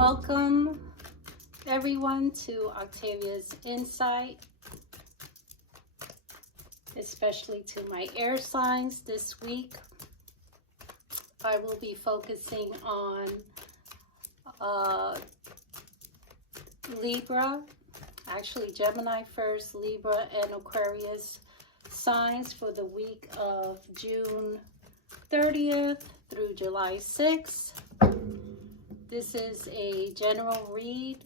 Welcome everyone to Octavia's Insight, especially to my air signs this week. I will be focusing on Libra, actually Gemini first, Libra and Aquarius signs for the week of June 30th through July 6th. This is a general read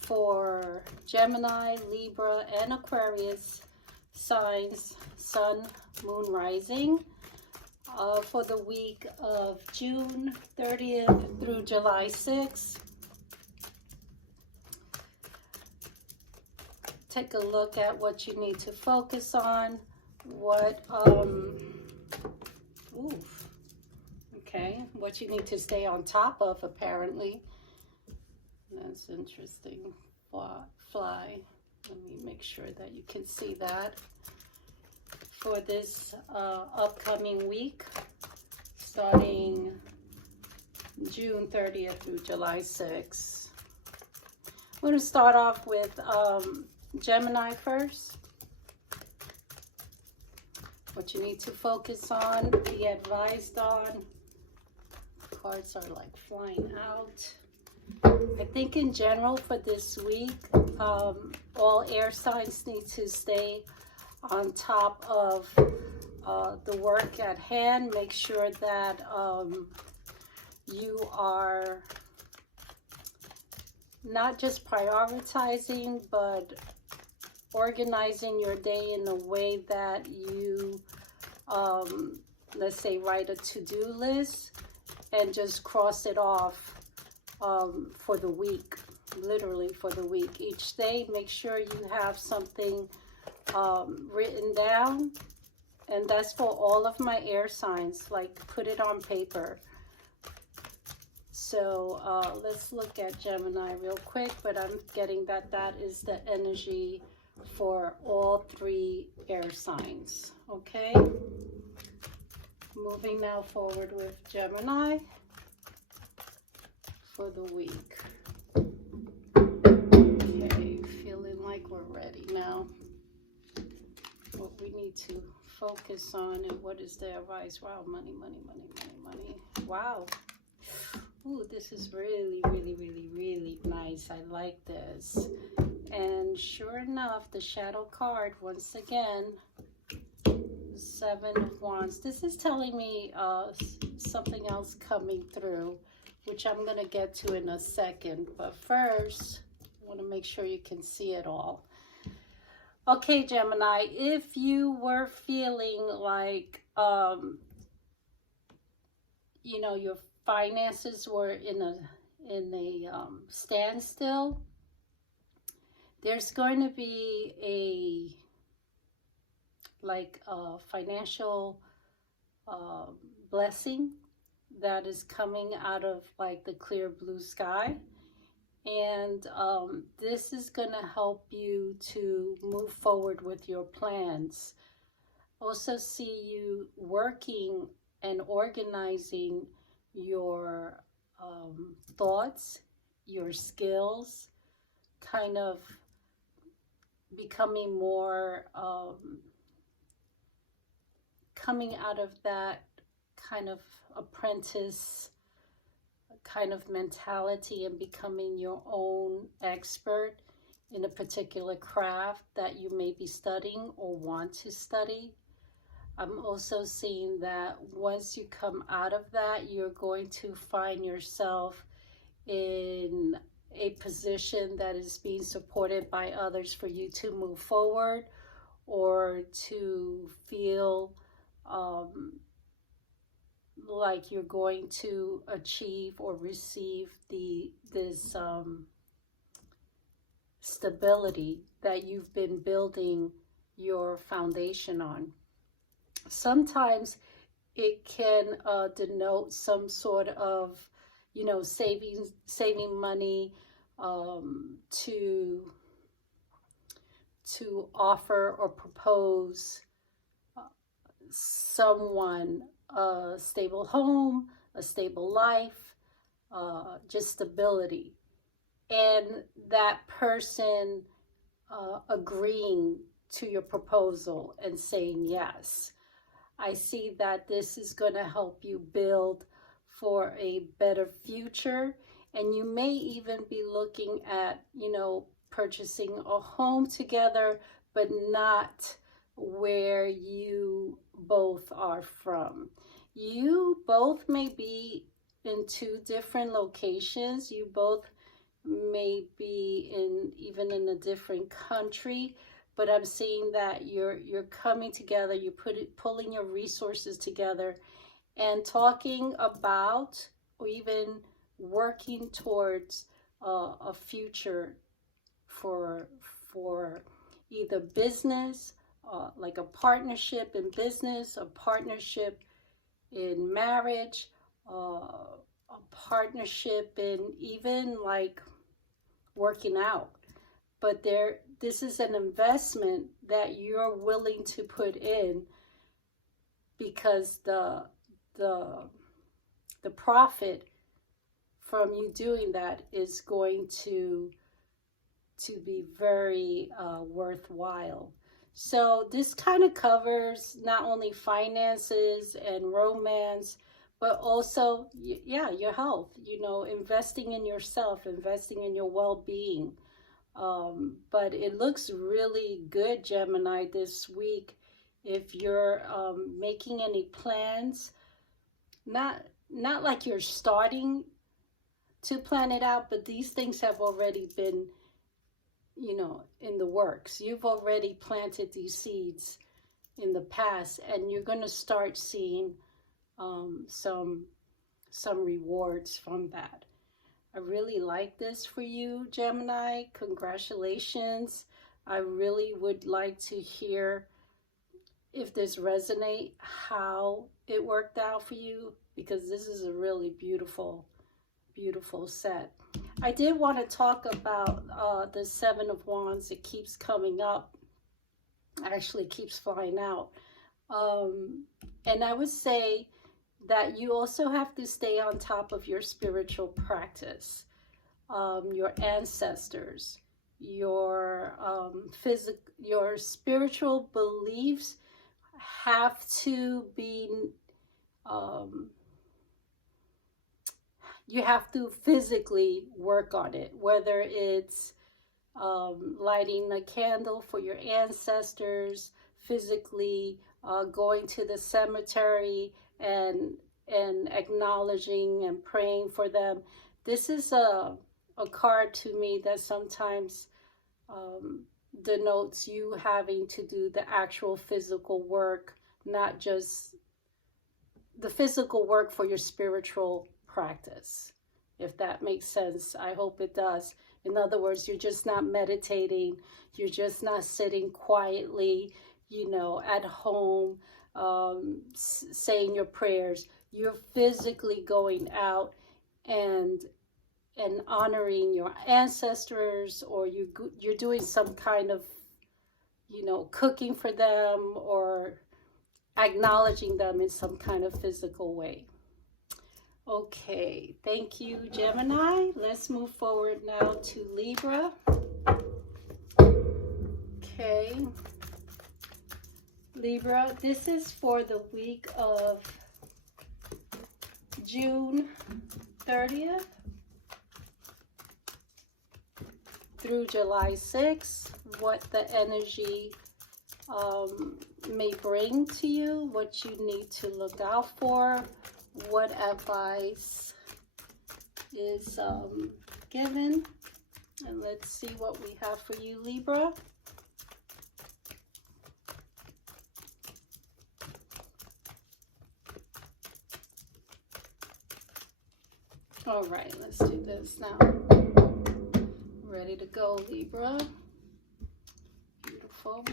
for Gemini, Libra, and Aquarius signs, Sun, Moon, Rising, for the week of June 30th through July 6th. Take a look at what you need to focus on, what what you need to stay on top of, apparently. That's interesting. Fly. Let me make sure that you can see that. For this upcoming week, starting June 30th through July 6th. I'm going to start off with Gemini first. What you need to focus on, be advised on. Cards are like flying out. I think in general for this week, all air signs need to stay on top of the work at hand. Make sure that you are not just prioritizing, but organizing your day in a way that you, let's say, write a to-do list and just cross it off for the week, literally for the week. Each day, make sure you have something written down, and that's for all of my air signs, like put it on paper. So let's look at Gemini real quick, but I'm getting that that is the energy for all three air signs. Okay, moving now forward with Gemini for the week. Okay, feeling like we're ready now. What we need to focus on and what is the advice? Wow, money, money, money, money, money. Wow. Ooh, this is really, really, really, really nice. I like this. And sure enough, the shadow card, once again, Seven of Wands. This is telling me something else coming through, which I'm going to get to in a second. But first, I want to make sure you can see it all. Okay, Gemini, if you were feeling like, you know, your finances were in a standstill, there's going to be a financial blessing that is coming out of like the clear blue sky. And this is going to help you to move forward with your plans. Also see you working and organizing your thoughts, your skills, kind of becoming more, coming out of that kind of apprentice kind of mentality and becoming your own expert in a particular craft that you may be studying or want to study. I'm also seeing that once you come out of that, you're going to find yourself in a position that is being supported by others for you to move forward, or to feel like you're going to achieve or receive this stability that you've been building your foundation on. Sometimes it can denote some sort of, you know, saving money to offer or propose someone a stable home, a stable life, just stability. And that person agreeing to your proposal and saying yes. I see that this is going to help you build for a better future. And you may even be looking at, purchasing a home together, but not where you both are from. You both may be in two different locations. You both may be even in a different country, but I'm seeing that you're coming together, pulling your resources together and talking about, or even working towards a future for either business, like a partnership in business, a partnership in marriage, a partnership in even like working out. But this is an investment that you're willing to put in, because the profit from you doing that is going to be very worthwhile. So this kind of covers not only finances and romance, but also, yeah, your health, investing in yourself, investing in your well-being. But it looks really good, Gemini, this week. If you're making any plans, not like you're starting to plan it out, but these things have already been, in the works. You've already planted these seeds in the past, and you're going to start seeing some rewards from that. I really like this for you, Gemini. Congratulations. I really would like to hear, if this resonates, how it worked out for you, because this is a really beautiful, beautiful set. I did want to talk about the Seven of Wands. It keeps coming up, actually keeps flying out. And I would say that you also have to stay on top of your spiritual practice, your ancestors, your your spiritual beliefs have to be, you have to physically work on it, whether it's lighting a candle for your ancestors, physically going to the cemetery and acknowledging and praying for them. This is a card to me that sometimes denotes you having to do the actual physical work, not just the physical work for your spiritual practice, if that makes sense. I hope it does. In other words, you're just not meditating, you're just not sitting quietly, at home, saying your prayers. You're physically going out and honoring your ancestors, or you're doing some kind of, cooking for them, or acknowledging them in some kind of physical way. Okay, thank you, Gemini. Let's move forward now to Libra. Okay, Libra, this is for the week of June 30th through July 6th, what the energy may bring to you, what you need to look out for, what advice is given. And let's see what we have for you, Libra. All right, let's do this now. Ready to go, Libra. Beautiful.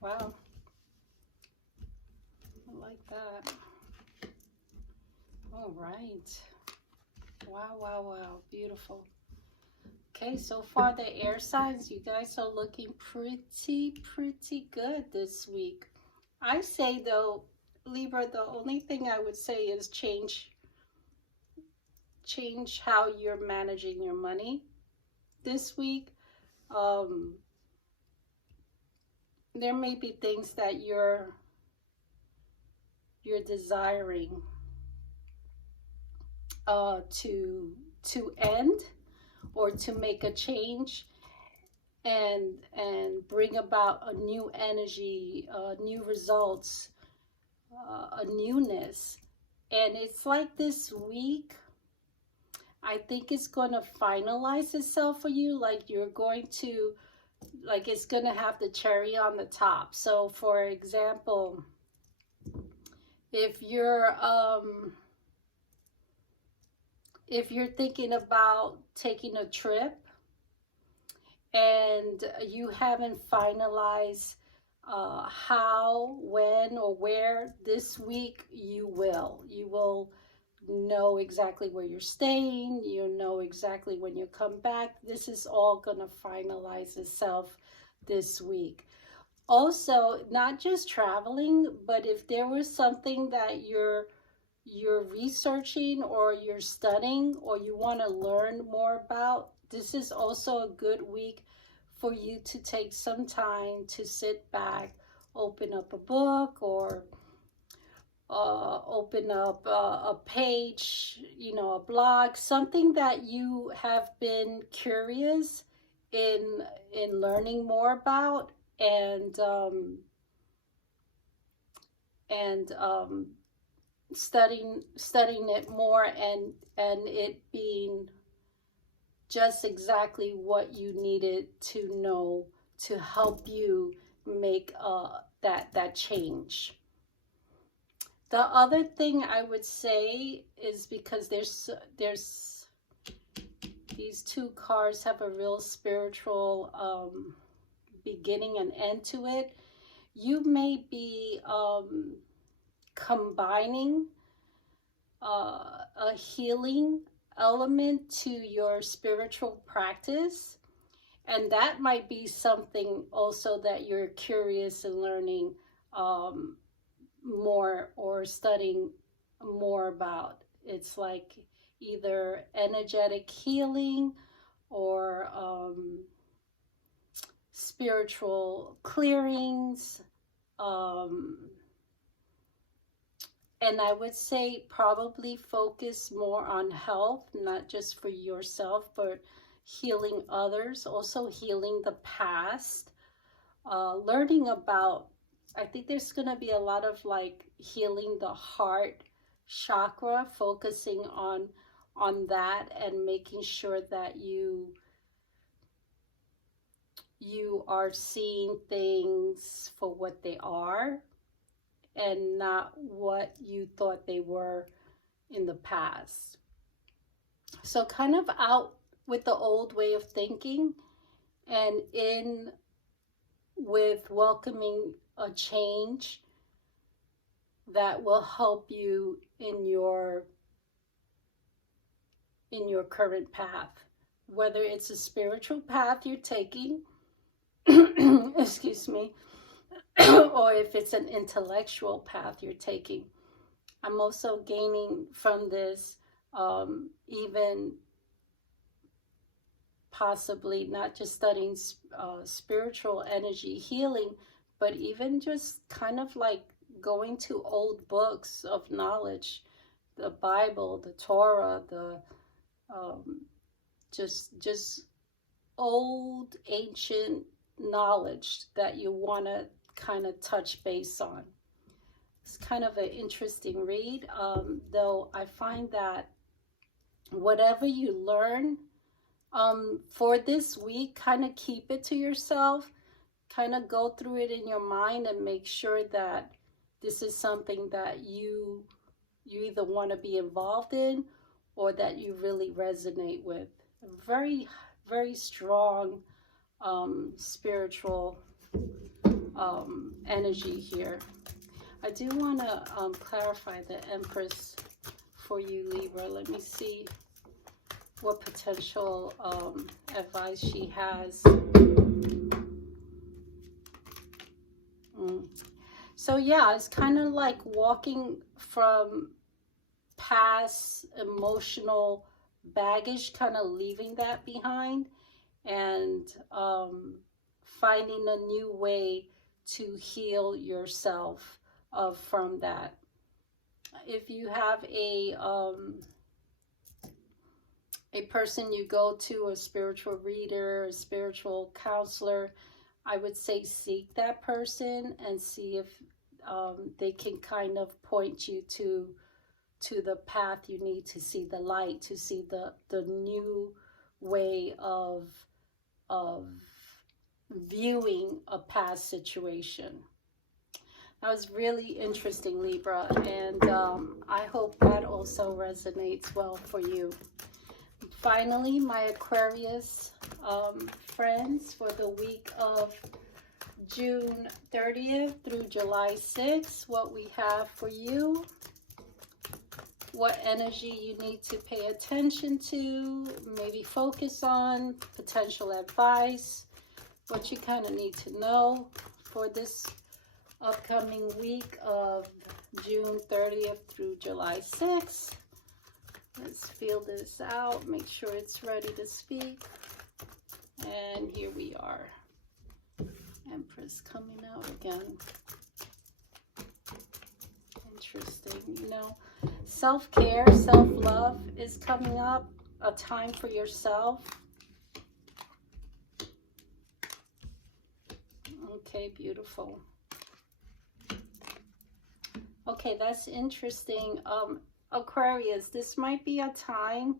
Wow. I like that. All right. Wow, wow, wow. Beautiful. Okay, so far the air signs, you guys are looking pretty good this week. I say though, Libra, the only thing I would say is change change how you're managing your money this week. There may be things that you're desiring to end or to make a change and bring about a new energy, new results, a newness. And it's like this week, I think it's going to finalize itself for you. Like you're going to, like it's going to have the cherry on the top. So for example, if you're thinking about taking a trip and you haven't finalized how, when, or where, this week you will. You will know exactly where you're staying. You know exactly when you come back. This is all going to finalize itself this week. Also, not just traveling, but if there was something that you're researching or you're studying or you want to learn more about, this is also a good week for you to take some time to sit back, open up a book, or open up a page, you know, a blog, something that you have been curious in learning more about, and studying it more, and it being just exactly what you needed to know to help you make that change. The other thing I would say is, because there's these two cards have a real spiritual beginning and end to it. You may be combining a healing element to your spiritual practice, and that might be something also that you're curious and learning more or studying more about. It's like either energetic healing or spiritual clearings, and I would say probably focus more on health, not just for yourself, but healing others, also healing the past, learning about, I think there's going to be a lot of like healing the heart chakra, focusing on that and making sure that you are seeing things for what they are and not what you thought they were in the past. So kind of out with the old way of thinking and in with welcoming a change that will help you in your current path, whether it's a spiritual path you're taking excuse me, or if it's an intellectual path you're taking. I'm also gaining from this even possibly not just studying spiritual energy healing, but even just kind of like going to old books of knowledge, the Bible, the Torah, the just old ancient knowledge that you want to kind of touch base on. It's kind of an interesting read, though I find that whatever you learn for this week, kind of keep it to yourself, kind of go through it in your mind and make sure that this is something that you either want to be involved in or that you really resonate with. Very, very strong spiritual energy here. I do want to clarify the Empress for you, Libra. Let me see what potential advice she has. So yeah, it's kind of like walking from past emotional baggage, kind of leaving that behind, and finding a new way to heal yourself from that. If you have a person you go to, a spiritual reader, a spiritual counselor, I would say seek that person and see if they can kind of point you to the path you need to see the light, to see the new way of viewing a past situation. That was really interesting, Libra, and I hope that also resonates well for you. Finally, my Aquarius friends, for the week of June 30th through July 6th, what we have for you, what energy you need to pay attention to, maybe focus on, potential advice, what you kind of need to know for this upcoming week of June 30th through July 6th. Let's feel this out, make sure it's ready to speak. And here we are. Empress coming out again. Interesting. You know, self-care, self-love is coming up. A time for yourself. Okay, beautiful. Okay, that's interesting. Aquarius, this might be a time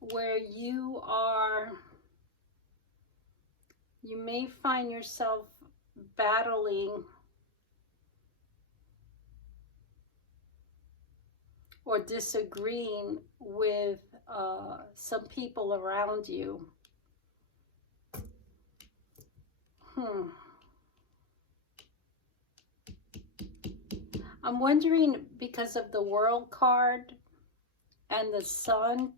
where you may find yourself battling or disagreeing with some people around you. I'm wondering, because of the World card and the Sun,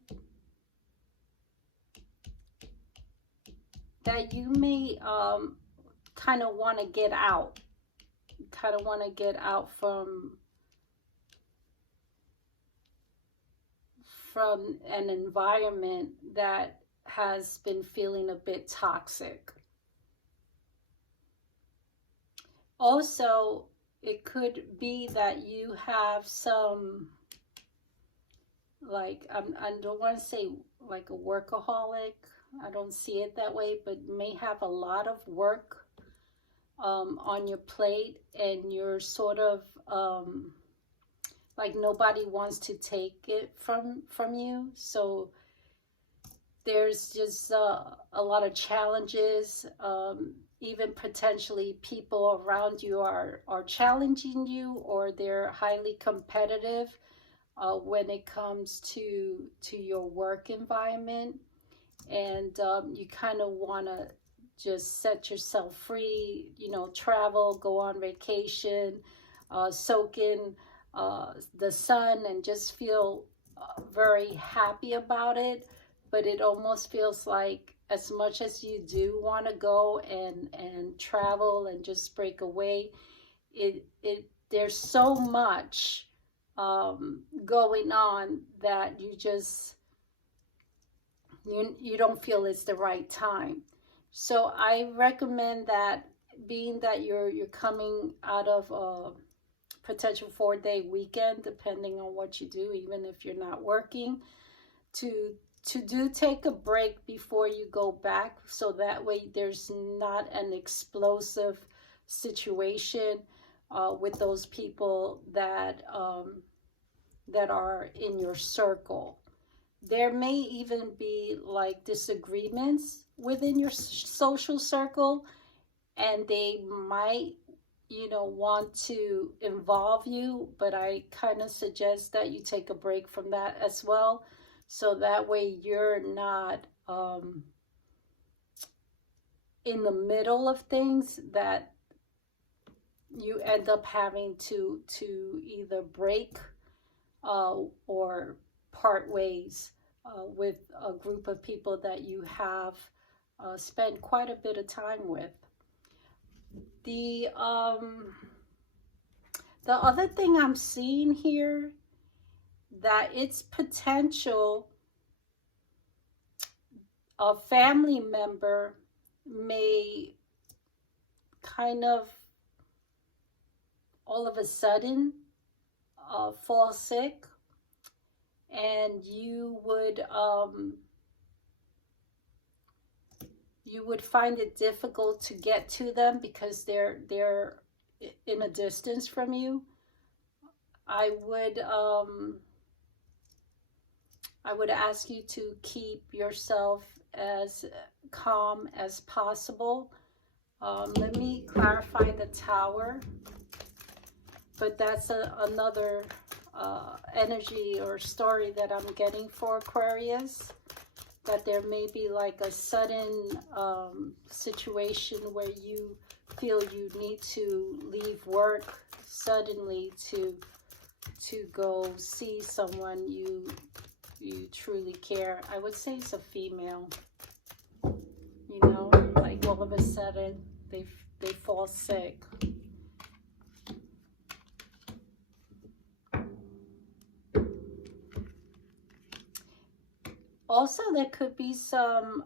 that you may kind of want to get out. Kind of want to get out from an environment that has been feeling a bit toxic. Also, it could be that you have some, like, I don't want to say like a workaholic. I don't see it that way, but may have a lot of work on your plate, and you're sort of like nobody wants to take it from you. So there's just a lot of challenges. Even potentially people around you are challenging you, or they're highly competitive when it comes to your work environment. And you kind of want to just set yourself free, you know, travel, go on vacation, soak in the sun, and just feel very happy about it. But it almost feels like, as much as you do want to go and travel and just break away, there's so much going on that you don't feel it's the right time. So I recommend that, being that you're coming out of a potential 4-day weekend, depending on what you do, even if you're not working, to take a break before you go back, so that way there's not an explosive situation with those people that are in your circle. There may even be like disagreements within your social circle, and they might, you know, want to involve you, but I kind of suggest that you take a break from that as well. So that way you're not in the middle of things that you end up having to either break or part ways with a group of people that you have spent quite a bit of time with. The other thing I'm seeing here, that it's potential a family member may kind of all of a sudden fall sick, and you would find it difficult to get to them because they're in a distance from you. I would ask you to keep yourself as calm as possible. Let me clarify the Tower, but that's another energy or story that I'm getting for Aquarius, that there may be like a sudden situation where you feel you need to leave work suddenly to go see someone you truly care. I would say it's a female, you know, like all of a sudden they fall sick. Also, there could be some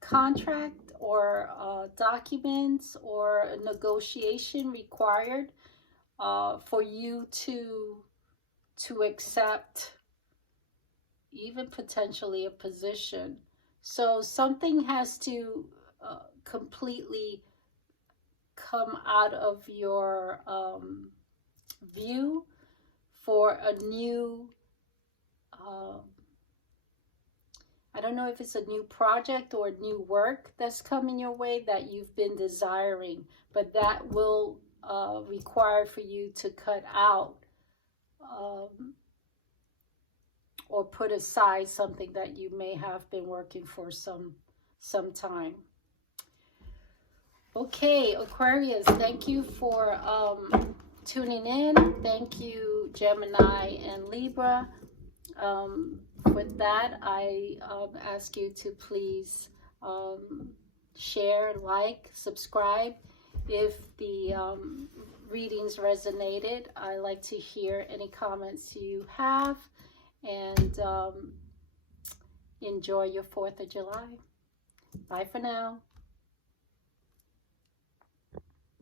contract or documents or a negotiation required for you to accept even potentially a position. So something has to completely come out of your view for a new I don't know if it's a new project or new work that's coming your way that you've been desiring, but that will require for you to cut out or put aside something that you may have been working for some time. Okay, Aquarius, thank you for tuning in. Thank you, Gemini and Libra. With that, I ask you to please share, like, subscribe. If the readings resonated, I like to hear any comments you have, and enjoy your 4th of July. Bye for now.